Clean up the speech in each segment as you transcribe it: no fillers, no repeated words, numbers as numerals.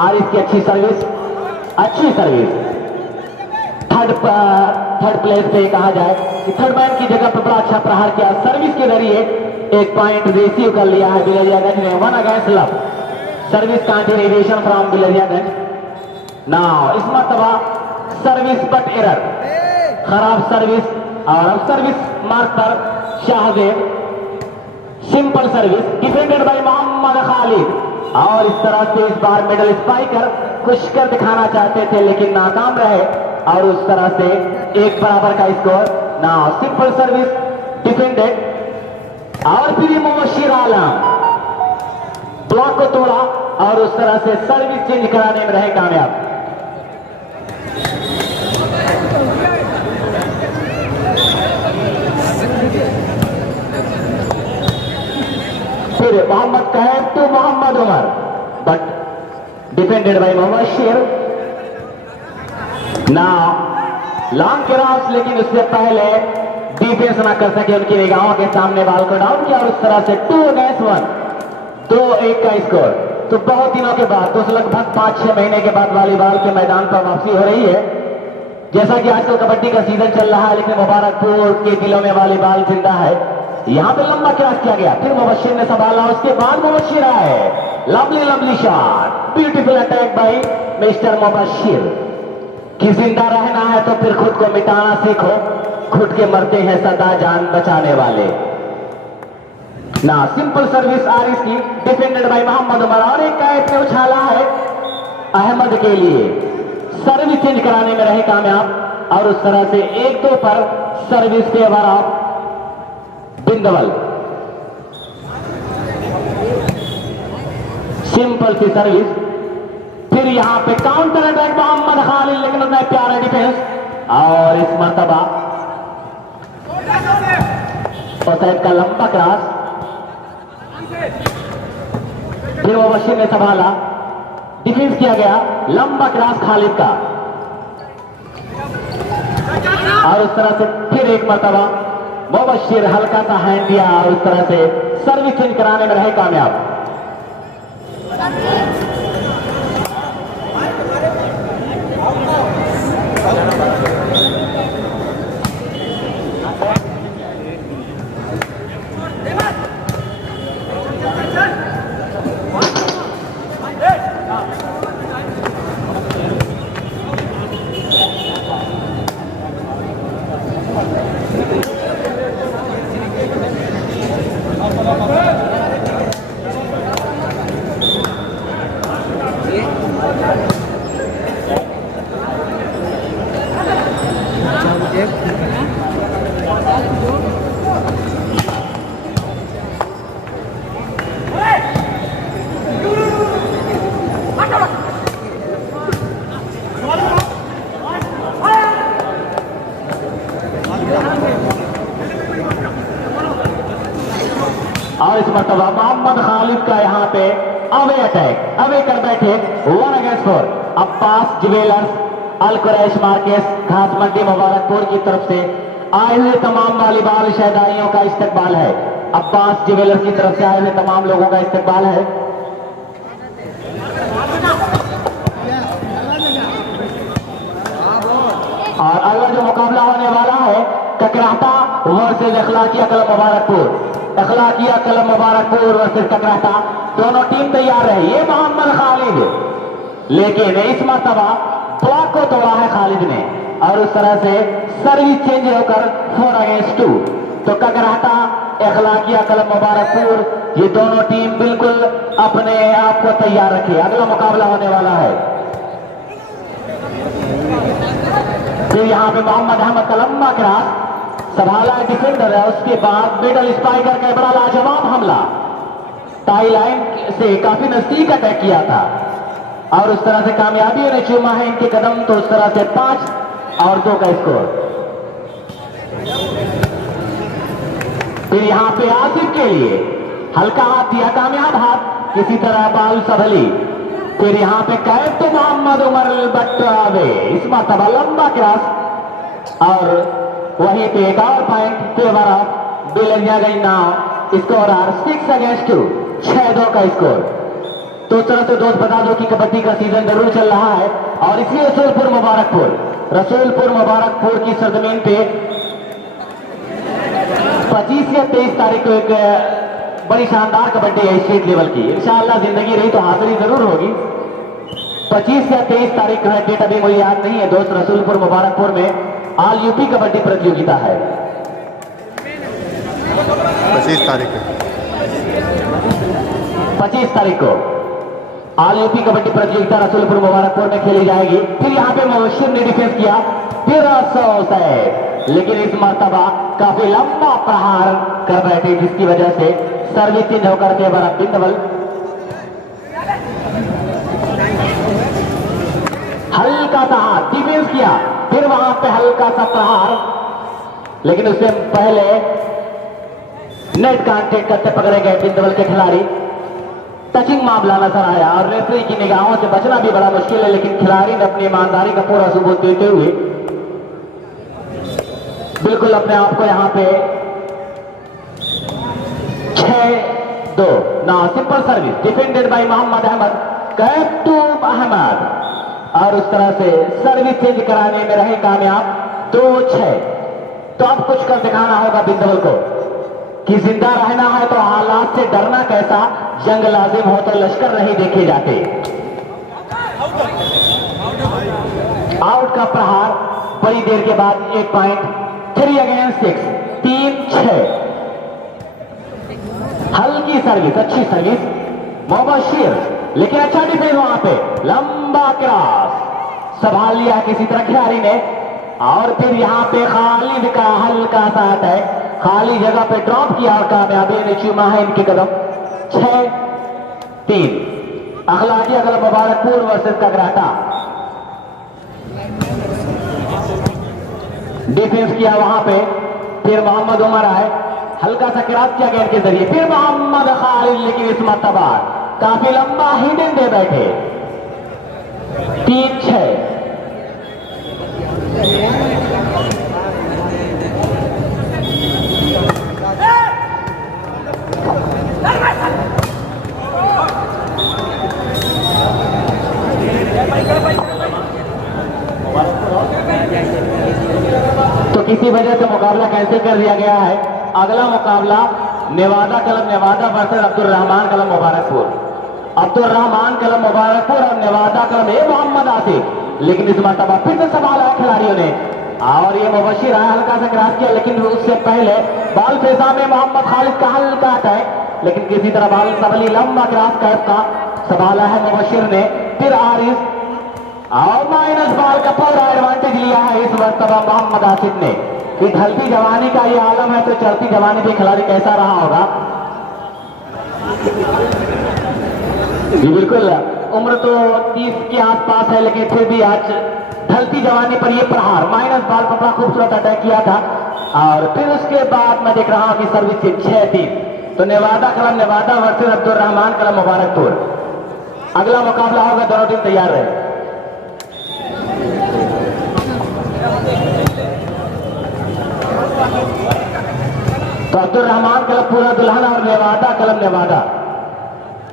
आरिफ की अच्छी सर्विस, अच्छी सर्विस। थर्ड प्लेस पे कहा जाए कि थर्ड मैन की जगह पर बड़ा अच्छा प्रहार किया, सर्विस के जरिए एक पॉइंट रिसीव कर लिया है बिलरियागंज ने। 1 against love, service continuation from Bilariyaganj. Now इस मरतबा सर्विस बट एरर, खराब सर्विस, और अब सर्विस मार्क पर Shahzeb. Simple service defended by Mohammad Khalid, और इस तरह से इस बार मिडल स्पाइकर कुछ कर दिखाना चाहते थे लेकिन नाकाम रहे, और उस तरह से एक बराबर का score. Now simple service defended, और फिर मुबशिर आलम ब्लॉक को तोड़ा और उस तरह से सर्विस चेंज कराने में रहे कामयाब। फिर मोहम्मद कहब to Mohammad Umar, but defended by Mubashir. Now long cross, लेकिन उससे पहले डिफेंस ना कर सके, उनकी निगाहों के सामने बॉल को डाउन किया, और उस तरह से 2 अगेंस्ट 1, 2-1 का स्कोर। तो बहुत दिनों के बाद, तो लगभग 5-6 महीने के बाद वॉलीबॉल के मैदान पर वापसी हो रही है। जैसा कि आजकल कबड्डी का सीजन चल रहा है, लेकिन मुबारकपुर के दिलों में वॉलीबॉल जिंदा है। यहां पे लंबा क्रॉस किया गया, फिर मुबशिर ने संभाला, उसके बाद मुबशिर आए, lovely shot, beautiful attack by mister Mubashir. कि जिंदा रहना है तो फिर खुद को मिटाना सीखो, खुद के मरते हैं सदा जान बचाने वाले। ना सिंपल सर्विस आरिफ की, डिफेंडेड बाय मोहम्मद उमर, और एक कैच ने उछाला है अहमद के लिए, सर्विस चेंज कराने में रहे कामयाब, और उस तरह से 1-2 पर service favour of Bindwal. Simple सी सर्विस, फिर यहां पे काउंटर अटैक मोहम्मद खालिद, लेकिन उन्हें प्यारा डिफेंस, और इस मर्तबा ऑफसाइड का लंबा क्रॉस, फिर मुबशिर ने संभाला, डिफेंस किया गया, लंबा क्रॉस खालिद का, और उस तरह से फिर एक मर्तबा मुबशिर हल्का सा हैंड दिया, और उस तरह से सर्विस चेंज कराने में रहे कामयाब। और इस मरतबा मोहम्मद खालिद का यहां पे अवे अटैक, अवे कर बैठे 1 अगेंस्ट 4। अब्बास ज्वेलर्स, अल कुरैश मार्केट, घास मंडी मुबारकपुर की तरफ से आए हुए तमाम वॉलीबॉल शहदाइयों का इस्तकबाल है। अब्बास ज्वेलर्स की तरफ से आए हुए तमाम लोगों का इस्तकबाल है। और अगला जो मुकाबला होने वाला है Kakrata versus Akhlakiya club Mubarakpur, Akhlakiya club Mubarakpur versus Kakrata, दोनों टीम तैयार रहे। ये मोहम्मद खालिद, लेकिन इस मरतबा ब्लॉक को तोड़ा है खालिद ने, और उस तरह से सर्विस चेंज होकर 4 अगेंस्ट 2। तो ककराता अखलाकिया क्लब मुबारकपुर, ये दोनों टीम बिल्कुल अपने आप को तैयार रखे, अगला मुकाबला होने वाला है। फिर यहां पे मोहम्मद अहमद का लंबा क्रॉस, संभाला डिफेंडर है, उसके बाद मिडल स्पाइकर का बड़ा लाजवाब हमला, टाई लाइन से काफी नजदीक अटैक किया था, और उस तरह से कामयाबी ने चूमा है इनके कदम। तो उस तरह से 5 और 2 का स्कोर। फिर यहां पे आसिफ के लिए हल्का हाथ दिया, कामयाब हाथ, किसी तरह बाल संभली। फिर यहां पे कैद तो मोहम्मद उमर बट्टावे, इस मरतबा लंबा क्रॉस, और वहीं पे एक और point favour of Bilariyaganj now, score are 6 against 2, 6-2 का स्कोर। तो तरह से दोस्त बता दो कि कबड्डी का सीजन जरूर चल रहा है और इसी रसूलपुर मुबारकपुर की सरजमीन पे 25 या 23 तारीख को एक बड़ी शानदार कबड्डी है स्टेट लेवल की। इंशाअल्लाह जिंदगी रही तो हाजिरी जरूर होगी। 25 या 23 तारीख का डेट अभी मुझे याद नहीं है दोस्त। रसूलपुर मुबारकपुर में ऑल यूपी कबड्डी प्रतियोगिता है 25 तारीख को ऑल यूपी कबड्डी प्रतियोगिता रसूलपुर मुबारकपुर में खेली जाएगी। फिर यहाँ पे मुबशिर ने डिफेंस किया, फिर अफसोस है, लेकिन इस मर्तबा काफी लंबा प्रहार कर बैठे जिसकी वजह से सर्विस चेंज होकर के बड़ा बिंदवल हल्का सा हाथ डिफेंस किया, फिर वहां पे हल्का सा प्रहार, लेकिन उससे पहले नेट कांटेक्ट करते पकड़े गए बिंदवल के खिलाड़ी। टचिंग मामला नजर आया और रेफरी की निगाहों से बचना भी बड़ा मुश्किल है, लेकिन खिलाड़ी ने अपनी ईमानदारी का पूरा सबूत देते हुए बिल्कुल अपने आप को यहां पे 6-2 ना simple service defended by Mohammad Ahmad, captain Ahmad, और उस तरह से सर्विस चेंज कराने में रहे कामयाब 2-6। तो अब कुछ कर दिखाना होगा बिंदवल को कि जिंदा रहना है तो हालात से डरना कैसा, जंग लाजिम हो तो लश्कर नहीं देखे जाते। आउट का प्रहार बड़ी देर के बाद 1 पॉइंट 3 अगेंस्ट 6 3-6। हल्की सर्विस, अच्छी सर्विस मुबशिर, लेकिन अच्छा डिफेंस वहां पे, लंबा क्रॉस संभाल लिया किसी तरह खिलाड़ी ने, और फिर यहां पे खालिद का हल्का सा अटैक खाली जगह पे ड्रॉप किया और कामयाबी ने चूमा है इनके कदम। 6-3 अखलाकी अगल मुबारकपुर वर्सेस कगराटा। डिफेंस किया वहां पे, फिर मोहम्मद उमर आए, हल्का सा क्रॉस किया गेंद के जरिए, फिर मोहम्मद खालिद, लेकिन इस मर्तबा काफी लंबा हिडन दे बैठे। 3-6 तो किसी वजह से मुकाबला कैंसिल कर दिया गया है। अगला मुकाबला Nevada club Nevada versus Abdul Rahman club Mubarakpur. Abdul Rahman club Mubarakpur और नेवादा क्लब है मोहम्मद आसिफ, लेकिन इस मर्तबा फिर से संभाला है खिलाड़ियों ने और ये मुबशिर आया, हल्का सा क्रॉस किया, लेकिन उससे पहले बॉल फेसा में मोहम्मद खालिद का हल्का अटैक, लेकिन किसी तरह बॉल सबली लंबा क्रॉस कैप का संभाला है मुबशिर ने। फिर आरिफ और माइनस बॉल का पूरा एडवांटेज लिया है इस मर्तबा मोहम्मद आसिफ ने। कि ढलती जवानी का ये आलम है तो चढ़ती जवानी पे खिलाड़ी कैसा रहा होगा। जी बिल्कुल, उम्र तो 30 के आसपास है, लेकिन फिर भी आज ढलती जवानी पर ये प्रहार माइनस बॉल पर बड़ा खूबसूरत अटैक किया था। और फिर उसके बाद मैं देख रहा हूं कि सर्विस से 6-3। तो Nevada club Nevada versus Abdul Rahman club Mubarakpur अगला मुकाबला होगा, दोनों टीम तैयार रहे। तो अब्दुल रहमान क्लब पूरा दुल्हन और नेवादा क्लब नेवादा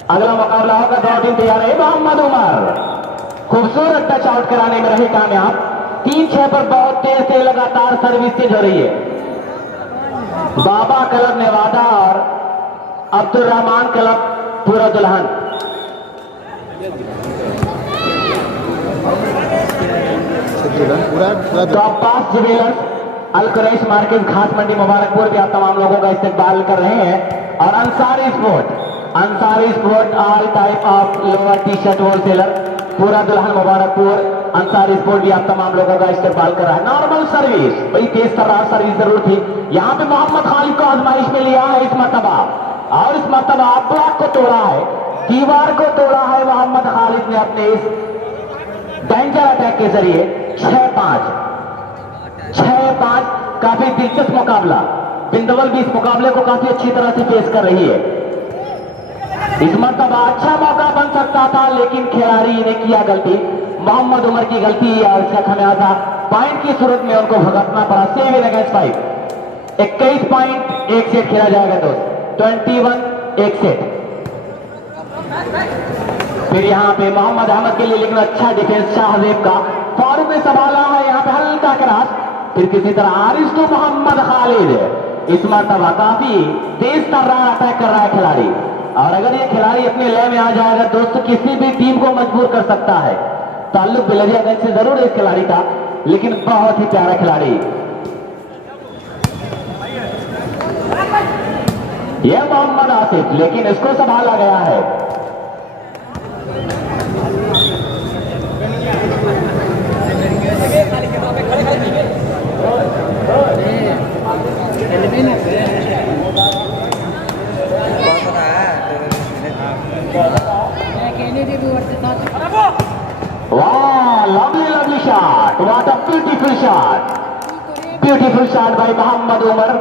अगला मुकाबला होगा, दोनों टीम तैयार है। मोहम्मद उमर खूबसूरत टच आउट कराने में रहे कामयाब। 3-6 पर बहुत तेज से लगातार सर्विस चेंज हो रही है। बाबा क्लब नेवादा और अब्दुल रहमान क्लब पूरा दुल्हन। तो अब्बास जुवेलर्स अल कुरैश मार्केट घाट मंडी मुबारकपुर भी आप तमाम लोगों का इस्तेकबाल कर रहे हैं। और Ansari sport all type of lower T shirt wholesaler पूरा दुल्हन मुबारकपुर अंसारी स्पोर्ट भी आप तमाम लोगों का इस्तेकबाल कर रहा है। नॉर्मल सर्विस, बड़ी तेज सर्विस जरूर थी। यहाँ पे मोहम्मद खालिद को आजमाइश में लिया है इस मर्तबा, और इस मर्तबा ब्लॉक को तोड़ा है, दीवार को तोड़ा है मोहम्मद खालिद ने अपने इस डेंजर अटैक के जरिए। 6-5 काफी दिलचस्प मुकाबला। बिंदवल भी इस मुकाबले को काफी अच्छी तरह से फेस कर रही है। इस मर्तबा अच्छा मौका बन सकता था, लेकिन खिलाड़ी ने किया गलती, मोहम्मद उमर की गलती और इसका खमियाजा पॉइंट की सूरत में उनको भुगतना पड़ा। 7 अगेंस्ट 5 21 पॉइंट, एक सेट खेला जाएगा दोस्त। 21 एक सेट। फिर यहाँ पे मोहम्मद अहमद के लिए लेकिन अच्छा डिफेंस शाहजेब का, फारूक ने संभाला है यहाँ पे हल्का क्रॉस, फिर किसी तरह आरिस तो मोहम्मद खालिद इस मरतबा काफी तेज कर रहा है, अटैक कर रहा है खिलाड़ी। और अगर ये खिलाड़ी अपने लय में आ जाएगा दोस्तों किसी भी टीम को मजबूर कर सकता है। ताल्लुक बिलरियागंज से जरूर है इस खिलाड़ी का, लेकिन बहुत ही प्यारा खिलाड़ी। यह मोहम्मद आसिफ, लेकिन इसको संभाला गया है। वाह, lovely lovely shot, what a beautiful shot, beautiful shot by Mohammad Umar.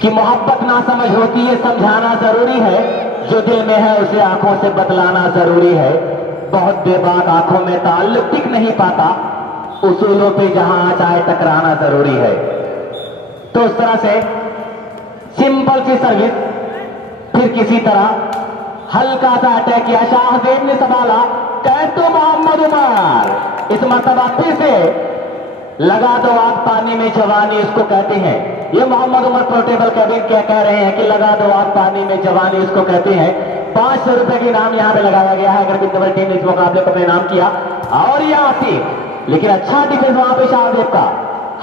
कि मोहब्बत ना समझ होती है, समझाना जरूरी है, जो दिल में है उसे आंखों से बतलाना जरूरी है। बहुत देर बाद आंखों में ताल्लुक टिक नहीं पाता, उसूलों पे जहां चाहे टकराना जरूरी है। तो उस तरह से सिंपल सी सर्विस, फिर किसी तरह हल्का सा अटैक किया, शाहजेब ने संभाला, कैद तो मोहम्मद उमर इस मरतबा फिर से लगा दो आग पानी में जवानी इसको कहते हैं। ये मोहम्मद उमर पोर्टेबल कैबिन क्या कह रहे हैं कि लगा दो आग पानी में जवानी इसको कहते हैं। 500 रुपए की इनाम यहां पे लगाया गया है अगर बिंदुवर टीम ने इस मुकाबले को इनाम किया। और ये आसिफ, लेकिन अच्छा डिफेंस वहां पे शाहजेब का,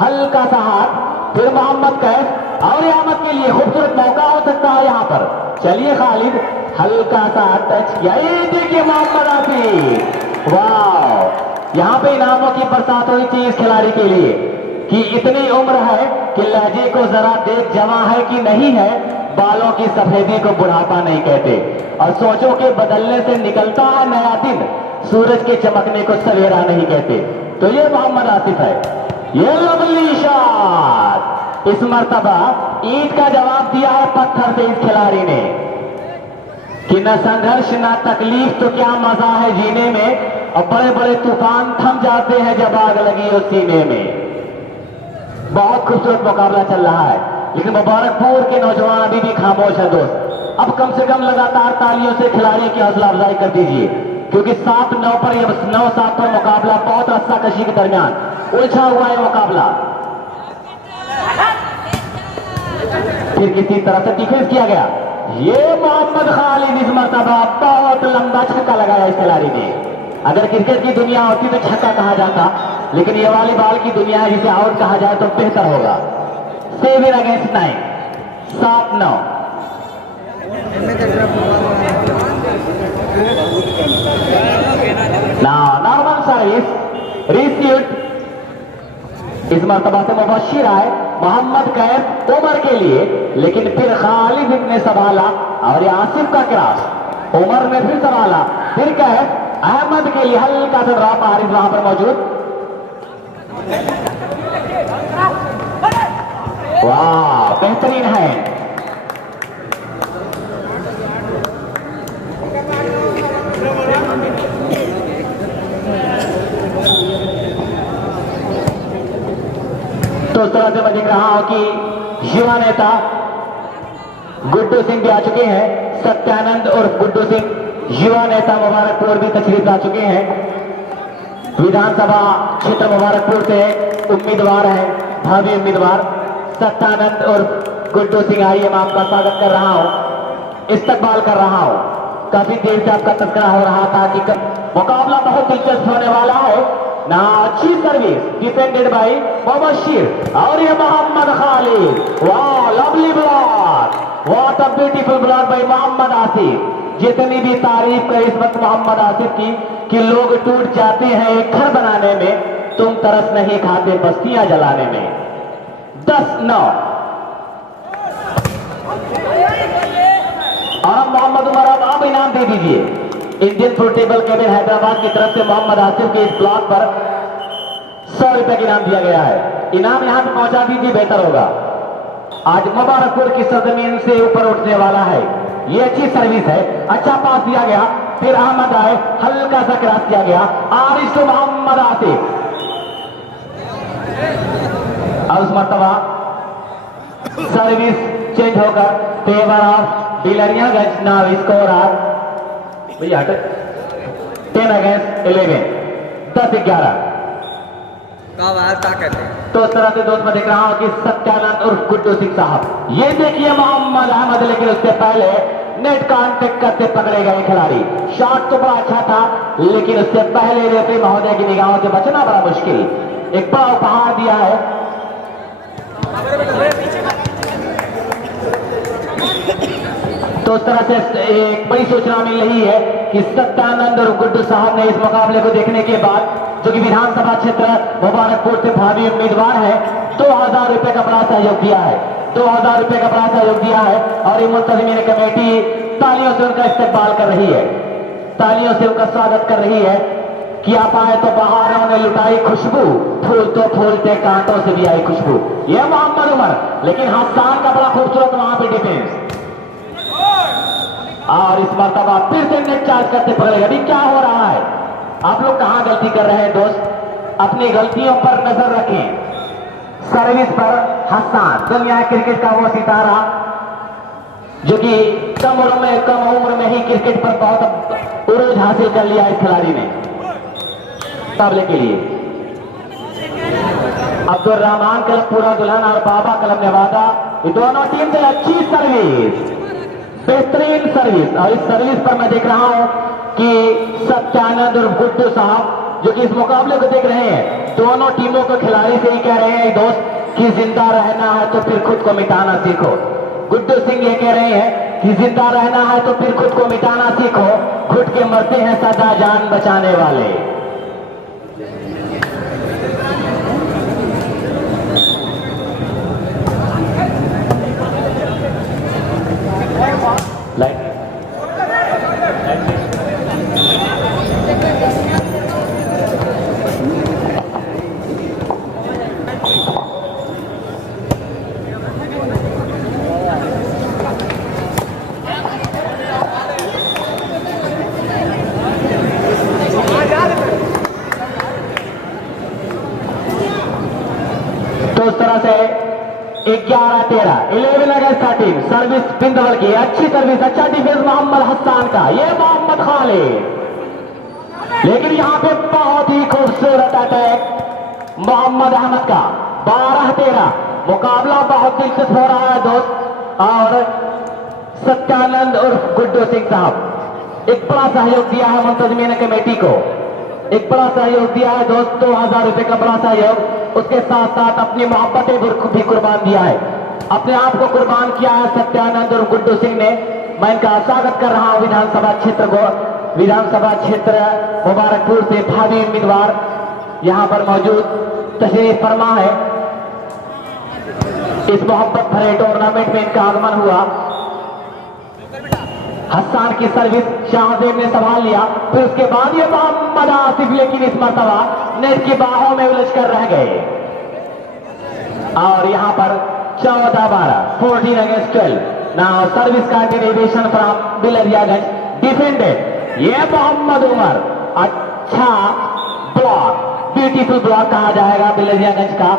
हल्का सा हाथ, फिर मोहम्मद कैफ और अहमद के लिए खूबसूरत मौका हो सकता है यहां पर। चलिए खालिद, हल्का सा टच किया, ये देखिए मोहम्मद आसिफ, वाह, यहां पे इनामों की बरसात हुई थी इस खिलाड़ी के लिए कि इतनी उम्र है कि लहजे को जरा देख जवां है कि नहीं है, बालों की सफेदी को बुढ़ापा नहीं कहते, और सोचों के बदलने से निकलता है नया दिन, सूरज के चमकने को सवेरा नहीं कहते। तो ये मोहम्मद आसिफ है, ये लवली शॉट, इस मर्तबा ईंट का जवाब दिया है पत्थर से इस खिलाड़ी ने कि न संघर्ष न तकलीफ तो क्या मजा है जीने में, और बड़े बड़े तूफान थम जाते हैं जब आग लगी हो सीने में। बहुत खूबसूरत मुकाबला चल रहा है, लेकिन मुबारकपुर के नौजवान अभी भी खामोश है दोस्त। अब कम से कम लगातार तालियों से खिलाड़ियों की हौसला अफजाई कर दीजिए, क्योंकि 7-9 पर 9-7 पर मुकाबला बहुत रस्साकशी के दरमियान उलझा हुआ है मुकाबला। फिर किसी तरह से डिफेंस किया गया, ये मोहम्मद खालिद इस मरतबा बहुत लंबा छक्का लगाया इस खिलाड़ी ने। अगर क्रिकेट की दुनिया होती तो छक्का कहा जाता, लेकिन ये वॉलीबॉल की दुनिया है जिसे आउट कहा जाए तो बेहतर होगा। 7 अगेंस्ट 9, 7-9। नॉर्मल सर्विस रिसीव्ड, इस मरतबा से मुबश्शिर आए मोहम्मद कैफ उमर के लिए, लेकिन फिर खालिद ने संभाला और आसिफ का क्रॉस, उमर ने फिर संभाला, फिर कैफ अहमद के लिए हल्का सा ड्रॉप, आरिफ वहां पर मौजूद, वाह बेहतरीन है। तो इस तरह से मैं देख रहा हूं कि युवा नेता गुड्डू सिंह भी आ चुके हैं, सत्यानंद और गुड्डू सिंह युवा नेता मुबारकपुर भी तशरीफ ला चुके हैं। विधानसभा क्षेत्र मुबारकपुर से उम्मीदवार है, भावी उम्मीदवार सत्यानंद और गुड्डू सिंह, आइए मैं आपका स्वागत कर रहा हूं, इस्तकबाल कर रहा हूं। काफी देर से आपका तस्करा हो रहा था कि मुकाबला बहुत दिलचस्प होने वाला है ना। अच्छी सर्विस डिफेंडेड बाय मुबश्शिर और ये मोहम्मद खालिद, वाह lovely block, what a beautiful block by Mohammad Asif. जितनी भी तारीफ करे इस वक्त मोहम्मद आसिफ की कि लोग टूट जाते हैं एक घर बनाने में, तुम तरस नहीं खाते बस्तियां जलाने में। 10-9 और मोहम्मद उमर, अब इनाम दे दीजिए। इंडियन पोर्टेबल केबिन हैदराबाद की तरफ से मोहम्मद आसिफ के इस ब्लॉक पर 100 रुपए का इनाम दिया गया है। इनाम यहां पे पहुंचा दीजिए, बेहतर होगा। आज मुबारकपुर की सरजमीन से ऊपर उठने वाला है। ये अच्छी सर्विस है, अच्छा पास दिया गया, फिर अहमद आए, हल्का सा क्रॉस किया गया, आरिश तो मोहम्मद आसिफ, और उस मरतबा सर्विस चेंज होकर favour of Bilariyaganj. Now score are भैया 10 अगेंस्ट 11, 10-11। तो इस तरह से दोस्त मैं देख रहा हूं कि सत्यानंद और गुड्डू सिंह साहब, ये देखिए मोहम्मद अहमद, लेकिन उससे पहले नेट कांटेक्ट करते पकड़े गए खिलाड़ी। शॉट तो बड़ा अच्छा था, लेकिन उससे पहले रेफरी महोदय की निगाहों से बचना बड़ा मुश्किल। एक बड़ा उपहार दिया है। तो इस तरह से एक बड़ी सूचना मिल रही है कि सत्यानंद और गुड्डू साहब ने इस मुकाबले को देखने के बाद, जो कि विधानसभा क्षेत्र मुबारकपुर से भावी उम्मीदवार है, 2000 रुपए का बड़ा सहयोग दिया है। 2000 रुपए का बड़ा सहयोग दिया है और ये मुंतजिमीन कमेटी तालियों से उनका इस्तेमाल कर रही है, तालियों से उनका स्वागत कर रही है कि आप आए तो बहारों ने लुटाई खुशबू, फूल तो फूलते कांटों से भी आई खुशबू। ये मोहम्मद उमर, लेकिन हसन का बड़ा खूबसूरत वहां पे डिफेंस, और इस मर्तबा फिर से नेट चार्ज करते पकड़े। अभी क्या हो रहा है? आप लोग कहां गलती कर रहे हैं दोस्त? अपनी गलतियों पर नजर रखें। सर्विस पर हसन, दुनिया क्रिकेट का वो सितारा जो कि कम उम्र में ही क्रिकेट पर बहुत उरूज हासिल कर लिया इस खिलाड़ी ने मुकाबले के लिए। अब्दुल रहमान क्लब पूरा दुल्हन और बाबा क्लब नेवादा, ये दोनों टीम से अच्छी सर्विस, बेहतरीन सर्विस। और इस सर्विस पर मैं देख रहा हूं कि सत्यानंद और गुड्डू साहब जो कि इस मुकाबले को देख रहे हैं, दोनों टीमों को खिलाड़ी से ही कह रहे हैं दोस्त कि जिंदा रहना है तो फिर खुद को मिटाना सीखो। गुड्डू सिंह ये कह रहे हैं कि जिंदा रहना है तो फिर खुद को मिटाना सीखो, घुट के मरते हैं सदा जान बचाने वाले। तो इस तरह से 11-13, 11 अगेंस्ट 13, सर्विस बिंदवल की, अच्छी सर्विस, अच्छा डिफेंस मोहम्मद हसन का, ये मोहम्मद खालिद, लेकिन यहां पे बहुत ही खूबसूरत अटैक मोहम्मद अहमद का। 12-13, मुकाबला बहुत दिलचस्प हो रहा है दोस्त। और सत्यानंद और गुड्डू सिंह साहब एक बड़ा सहयोग दिया है मुंतजिमीन कमेटी को, एक बड़ा सहयोग दिया है दोस्त, 2000 रुपए का बड़ा सहयोग। उसके साथ साथ अपनी मोहब्बतें भी कुर्बान दिया है, अपने आप को कुर्बान किया है सत्यानंद और गुड्डू सिंह ने। मैं इनका स्वागत कर रहा हूं विधानसभा क्षेत्र मुबारकपुर से भावी उम्मीदवार यहां पर मौजूद तशरीफ फरमा है। इस मोहब्बत भरे टूर्नामेंट में इनका आगमन हुआ। हसन की सर्विस शाहजेब ने संभाल लिया, फिर उसके बाद ये मोहम्मद आसिफ, लेकिन इस मर्तबा नेट की बाहों में उलझ कर रह गए। और यहां पर 14-12, 14 against 12। Now service continuation from Bilariyaganj, defended, ये मोहम्मद उमर, अच्छा ब्लॉक, ब्यूटीफुल ब्लॉक कहा जाएगा बिलरियागंज का।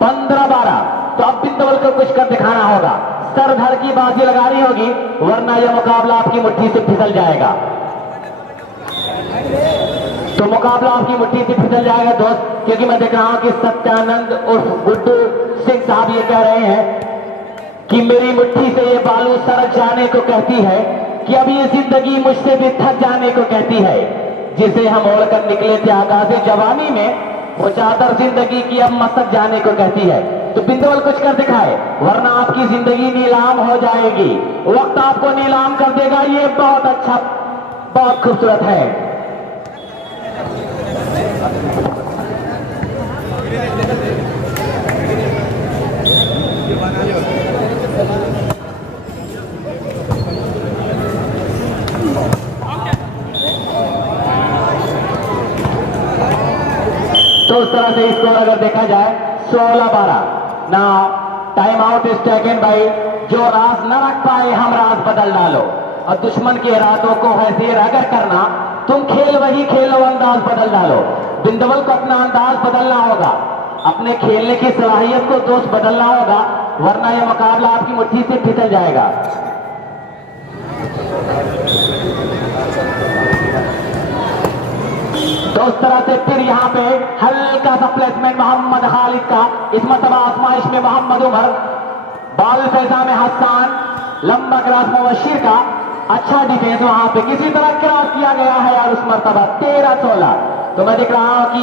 15-12, तो अब बिंदवल को कुछ कर दिखाना होगा, सर धर की बाजी लगानी होगी, वरना यह मुकाबला आपकी मुट्ठी से फिसल जाएगा। तो मुकाबला आपकी मुट्ठी से फिसल जाएगा दोस्त, क्योंकि मैं देख रहा हूं कि सत्यानंद और गुड्डू सिंह साहब ये कह रहे हैं कि मेरी मुट्ठी से ये बालू सरक जाने को कहती है, कि अब ये जिंदगी मुझसे भी थक जाने को कहती है। जिसे हम ओढ़कर निकले थे आगाज़े जवानी में, वो चादर जिंदगी की अब मसक जाने को कहती है। तो बिंदवल कुछ कर दिखाए, वरना आपकी जिंदगी नीलाम हो जाएगी, वक्त आपको नीलाम कर देगा। ये बहुत अच्छा, बहुत खूबसूरत है। तो उस तरह से स्कोर अगर देखा जाए 16-12। Now time out is taken by, जो राज न रख पाए हम राज बदल डालो। और दुश्मन के इरादों को हैसियत अगर करना, तुम खेल वही खेलो, अंदाज बदल डालो। बिंदवल को अपना अंदाज बदलना होगा, अपने खेलने की सलाहियत को दोस्त बदलना होगा, वरना यह मुकाबला आपकी मुट्ठी से फिसल जाएगा। तो उस तरह से फिर यहाँ पे हल्का सा प्लेसमेंट मोहम्मद खालिद का, इस मरतबा आजमाइश में मोहम्मद उमर, बॉल फैजा में हसन, लंबा क्रॉस मुबशिर का, अच्छा डिफेंस वहां पे किसी तरह क्रॉस किया गया है और उस मरतबा 13-16। तो मैं देख रहा हूं कि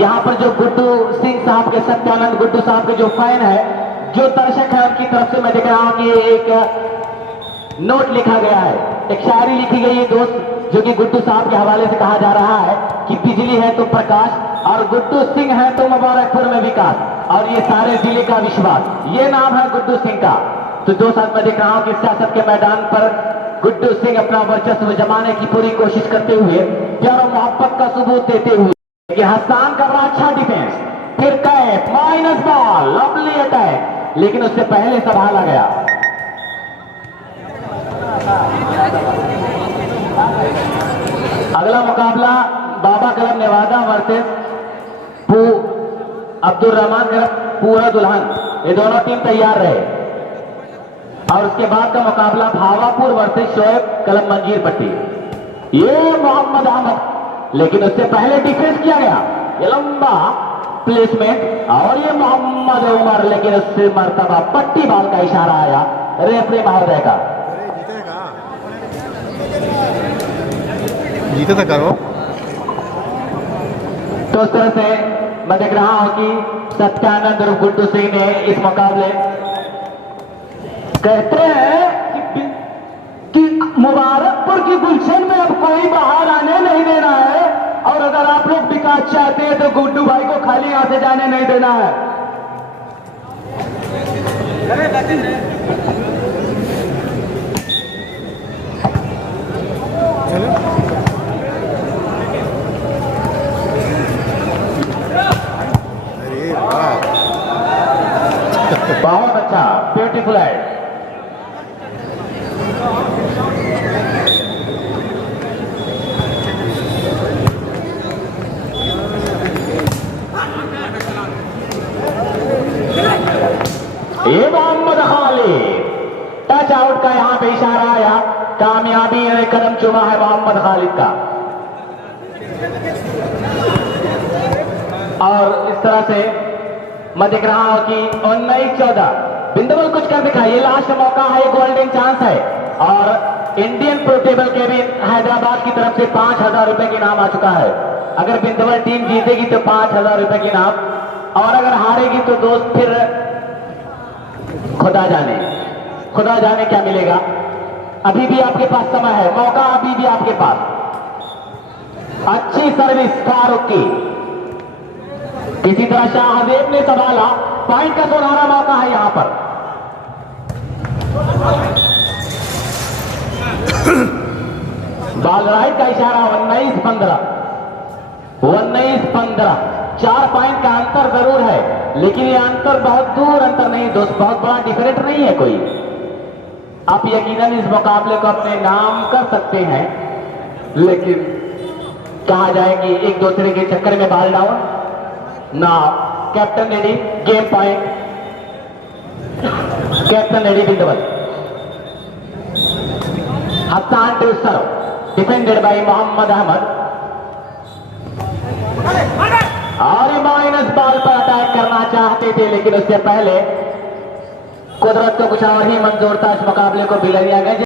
यहाँ पर जो गुड्डू सिंह साहब के, सत्यानंद गुड्डू साहब के जो फैन है, जो दर्शक है, उनकी तरफ से मैं देख रहा हूं कि एक नोट लिखा गया है, एक शायरी लिखी गई है दोस्त, जो कि गुड्डू साहब के हवाले से कहा जा रहा है कि बिजली है तो प्रकाश और गुड्डू सिंह है तो मुबारकपुर में विकास, और ये सारे जिले का विश्वास, ये नाम है गुड्डू सिंह का। तो दो साथ मैं देख रहा हूं कि सियासत के मैदान पर गुड्डू सिंह अपना वर्चस्व जमाने की पूरी कोशिश करते हुए, प्यार और मोहब्बत का सबूत देते हुए कि हसन का बड़ा अच्छा डिफेंस, फिर cap minus ball, lovely attack, लेकिन उससे पहले संभाला गया। अगला मुकाबला बाबा कलम नेवादा वर्सेस अब्दुल रहमान कलम पूरा दुल्हन, ये दोनों टीम तैयार रहे। और उसके बाद का मुकाबला भावापुर वर्सेस शोएब कलम मंजीर पट्टी, ये मोहम्मद अहमद, लेकिन उससे पहले डिफेंस किया गया, ये लंबा प्लेसमेंट, और ये मोहम्मद उमर, लेकिन उससे मरतबा पट्टी बॉल का इशारा आया रेफरी महोदय का। जीते था करो। तो उस तरह से मैं देख रहा हूं कि सत्यानंद और गुड्डू सिंह ने इस मुकाबले, कहते हैं कि मुबारकपुर की गुलशन में अब कोई बाहर आने नहीं देना है, और अगर आप लोग विकास चाहते हैं तो गुड्डू भाई को खाली यहां से जाने नहीं देना है। बहुत अच्छा, ब्यूटीफुल है। ये मोहम्मद खालिद, टच आउट का यहां पे इशारा आया, कामयाबी ने कदम चुमा है मोहम्मद खालिद का। और इस तरह से मैं देख रहा हूं कि 19-14 बिंदुवल कुछ कर दिखाई, ये लास्ट मौका है, गोल्डन चांस है। और Indian pro table cabin Hyderabad की तरफ से 5,000 रुपए के इनाम आ चुका है। अगर बिंदुवल टीम जीतेगी तो 5,000 रुपए के इनाम, और अगर हारेगी तो दोस्त फिर खुदा जाने क्या मिलेगा। अभी भी आपके पास समय है, मौका अभी भी आपके पास। अच्छी सर्विस फारूक की, किसी तरह शाहजेब ने संभाला, पॉइंट का सुनहरा मौका है यहां पर। बॉल राइट का इशारा, 19-15 4 पॉइंट का अंतर जरूर है, लेकिन ये अंतर बहुत दूर अंतर नहीं दोस्त, बहुत बड़ा डिफरेंट नहीं है कोई। आप यकीनन इस मुकाबले को अपने नाम कर सकते हैं, लेकिन कहा जाए कि एक दूसरे के चक्कर में बॉल डाउन ना। Captain ready, game point, captain ready Binduwal. Hasan to serve, defended by Mohammad Ahmed, और माइनस बॉल पर अटैक करना चाहते थे, लेकिन उससे पहले कुदरत को कुछ और ही मंजूर था, इस मुकाबले को बिलरिया गंज